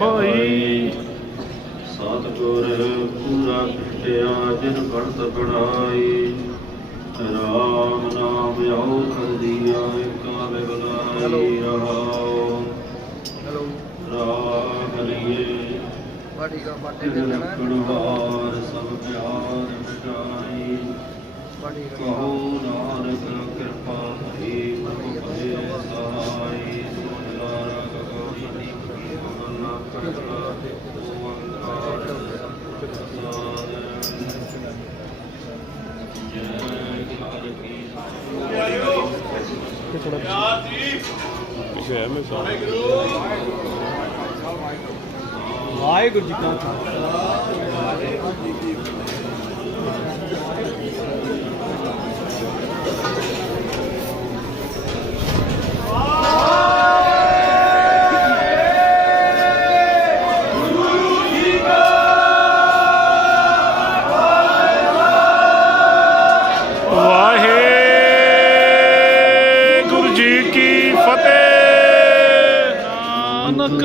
ਪਾਈ ਸਤਿਗੁਰ ਪੂਰਾ ਭਟਿਆ ਜਿਨ ਪੜਤ ਪੜਾਈ ਰਾਮ ਨਾਮ ਆਉ ਖਦੀਆ ਏਕਾ ਬਿਗਲਾਈ ਰਹਾਉ ਰਾਮ ਲਈਏ ਬਾ ਠੀਕ ਆ ਬਾਟੇ ਦੇ ਹਾਰ ਸਭ ਪਿਆਰ ਮਿਟਾਈ। ਕਹੋ ਨਾਨਕ ਕਿਰਪਾ ਪਿਛੇ। ਹੈ ਮੈਂ ਸਾਹਿਬ ਵਾਹਿਗੁਰੂ ਜੀ ਕਾ ਖਾਲਸਾ। ਵਾਹਿਗੁਰੂ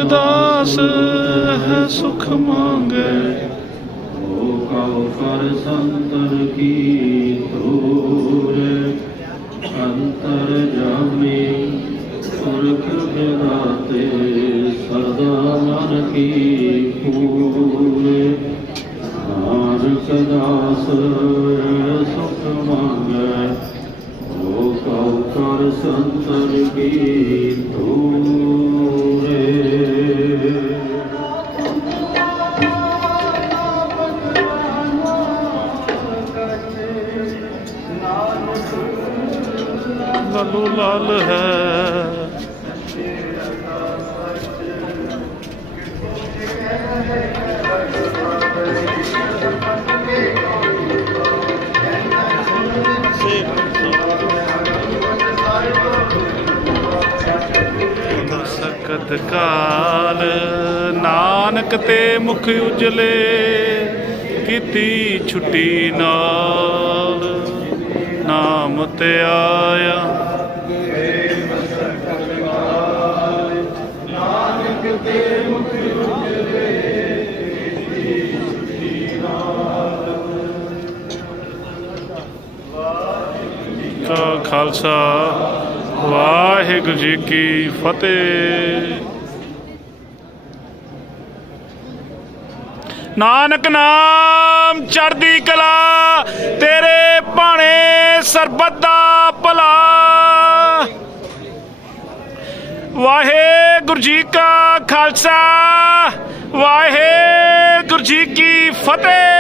ਨਾਨਕ ਹੈ ਸੁਖ ਮੰਗੇ ਓ ਕਉ ਕਰ ਸੰਤਰ ਕੀ ਧੂਰ ਅੰਤਰ ਜਾਮੇ ਪੁਰਖ ਬਿਦਾਤੇ ਸਦਾ ਮਨ ਕੀ ਪੂਰ ਨਾਨਕ ਦਾਸ ਸੁਖ ਮੰਗੈ ਓ ਕਉ ਕਰ ਸੰਤਰ ਕੀ ਧੂਰੇ ਲਾਲੋ ਲਾਲ ਹੈ। ਸਕਤ ਕਾਲ ਨਾਨਕ ਤੇ ਮੁਖ ਉਜਲੇ ਕੀਤੀ ਛੁੱਟੀ ਨਾ ਨਾਮ ਤੇ ਆਇਆ। ਖਾਲਸਾ ਵਾਹਿਗੁਰੂ ਜੀ ਕੀ ਫਤਿਹ। ਨਾਨਕ ਨਾਮ ਚੜਦੀ ਕਲਾ, ਤੇਰੇ ਭਾਣੇ ਸਰਬੱਤ ਦਾ ਭਲਾ। ਵਾਹਿਗੁਰੂ ਜੀ ਕਾ ਖਾਲਸਾ, ਵਾਹਿਗੁਰੂ ਜੀ ਕੀ ਫਤਿਹ।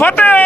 ফতে